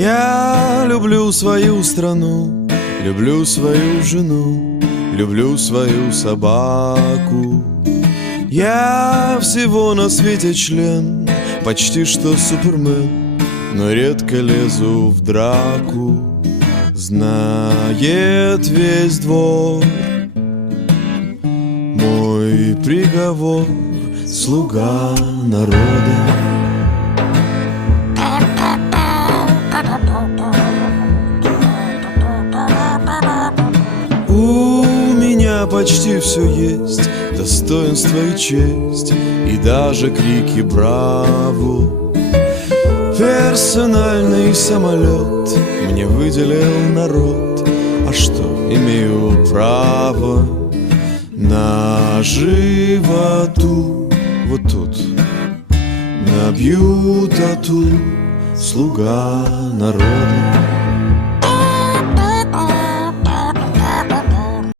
Я люблю свою страну, люблю свою жену, люблю свою собаку. Я всего на свете член, почти что супермен, но редко лезу в драку. Знает весь двор мой приговор, слуга народа. У меня почти все есть, достоинство и честь, и даже крики «Браво!». Персональный самолет мне выделил народ, а что, имею право на животу. Вот тут набью тату, слуга народа.